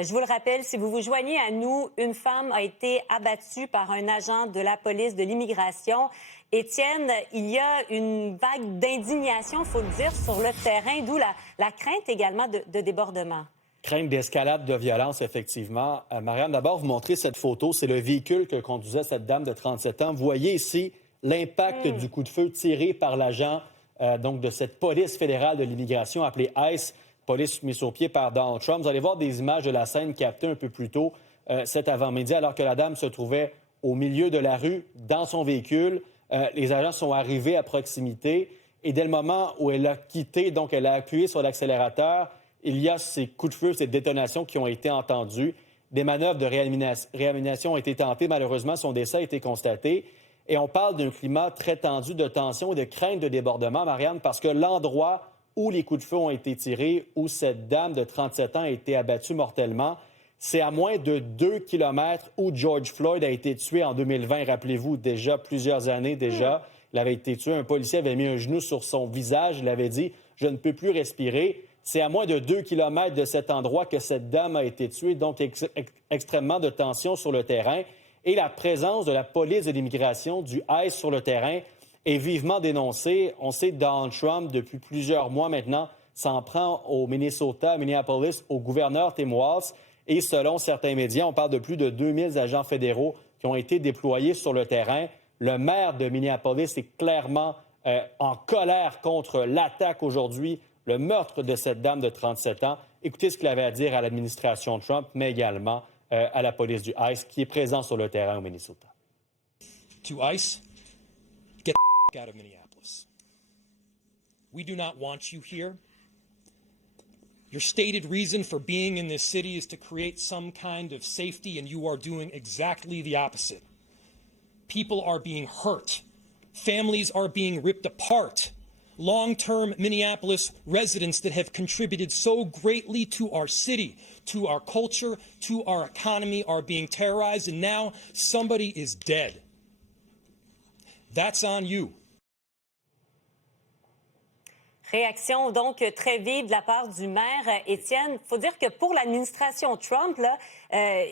Je vous le rappelle, si vous vous joignez à nous, une femme a été abattue par un agent de la police de l'immigration. Étienne, il y a une vague d'indignation, il faut le dire, sur le terrain, d'où la crainte également de débordement. Crainte d'escalade de violence, effectivement. Marianne, d'abord, vous montrez cette photo. C'est le véhicule que conduisait cette dame de 37 ans. Vous voyez ici l'impact du coup de feu tiré par l'agent donc de cette police fédérale de l'immigration appelée ICE, police mise sur pied par Donald Trump. Vous allez voir des images de la scène captées un peu plus tôt cet avant-midi, alors que la dame se trouvait au milieu de la rue, dans son véhicule. Les agents sont arrivés à proximité et dès le moment où elle a quitté, donc elle a appuyé sur l'accélérateur, il y a ces coups de feu, ces détonations qui ont été entendues. Des manœuvres de réanimation ont été tentées. Malheureusement, son décès a été constaté. Et on parle d'un climat très tendu de tension et de crainte de débordement, Marianne, parce que l'endroit où les coups de feu ont été tirés, où cette dame de 37 ans a été abattue mortellement, c'est à moins de 2 kilomètres où George Floyd a été tué en 2020. Rappelez-vous, déjà plusieurs années déjà, il avait été tué. Un policier avait mis un genou sur son visage. Il avait dit « Je ne peux plus respirer ». C'est à moins de 2 kilomètres de cet endroit que cette dame a été tuée, donc extrêmement de tension sur le terrain. Et la présence de la police de l'immigration, du ICE sur le terrain, est vivement dénoncée. On sait que Donald Trump, depuis plusieurs mois maintenant, s'en prend au Minnesota, à Minneapolis, au gouverneur Tim Walz. Et selon certains médias, on parle de plus de 2000 agents fédéraux qui ont été déployés sur le terrain. Le maire de Minneapolis est clairement en colère contre l'attaque aujourd'hui, le meurtre de cette dame de 37 ans. Écoutez ce qu'il avait à dire à l'administration Trump, mais également à la police du ICE qui est présent sur le terrain au Minnesota. To ICE, get the out of Minneapolis. We do not want you here. Your stated reason for being in this city is to create some kind of safety, and you are doing exactly the opposite. People are being hurt. Families are being ripped apart. Long-term Minneapolis residents that have contributed so greatly to our city, to our culture, to our economy are being terrorized, and now somebody is dead. That's on you. Réaction donc très vive de la part du maire Étienne. Il faut dire que pour l'administration Trump, là,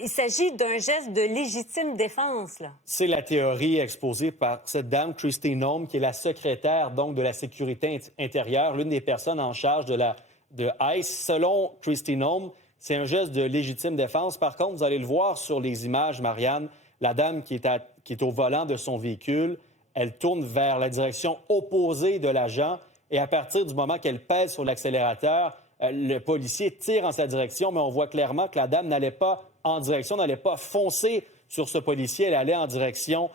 il s'agit d'un geste de légitime défense. C'est la théorie exposée par cette dame, Kristi Noem, qui est la secrétaire donc de la sécurité intérieure, l'une des personnes en charge de ICE. Selon Kristi Noem, c'est un geste de légitime défense. Par contre, vous allez le voir sur les images, Marianne, la dame qui est au volant de son véhicule, elle tourne vers la direction opposée de l'agent. Et à partir du moment qu'elle pèse sur l'accélérateur, le policier tire en sa direction, mais on voit clairement que la dame n'allait pas en direction, n'allait pas foncer sur ce policier, elle allait en direction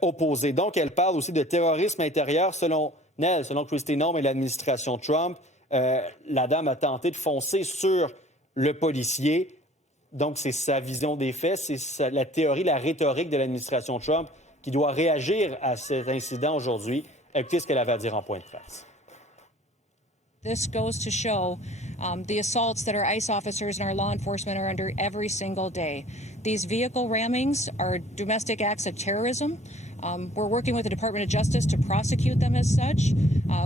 opposée. Donc, elle parle aussi de terrorisme intérieur, selon elle, selon Kristi Noem et l'administration Trump. La dame a tenté de foncer sur le policier. Donc, c'est sa vision des faits, c'est la théorie, la rhétorique de l'administration Trump qui doit réagir à cet incident aujourd'hui. Écoutez ce qu'elle avait à dire en point de presse. This goes to show the assaults that our ICE officers and our law enforcement are under every single day. These vehicle rammings are domestic acts of terrorism. We're working with the Department of Justice to prosecute them as such.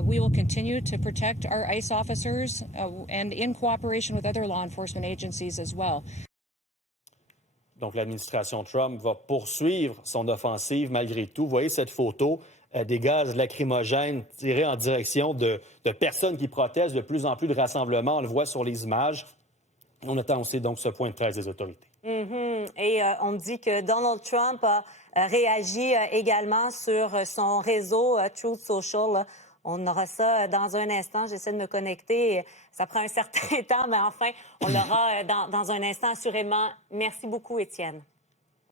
We will continue to protect our ICE officers and in cooperation with other law enforcement agencies as well. Donc, l'administration Trump va poursuivre son offensive malgré tout. Vous voyez cette photo des gaz lacrymogènes tirés en direction de personnes qui protestent, de plus en plus de rassemblements. On le voit sur les images. On attend aussi donc ce point de presse des autorités. Et on dit que Donald Trump a réagi également sur son réseau Truth Social. Là. On aura ça dans un instant. J'essaie de me connecter. Ça prend un certain temps, mais enfin, on l'aura dans un instant assurément. Merci beaucoup, Étienne.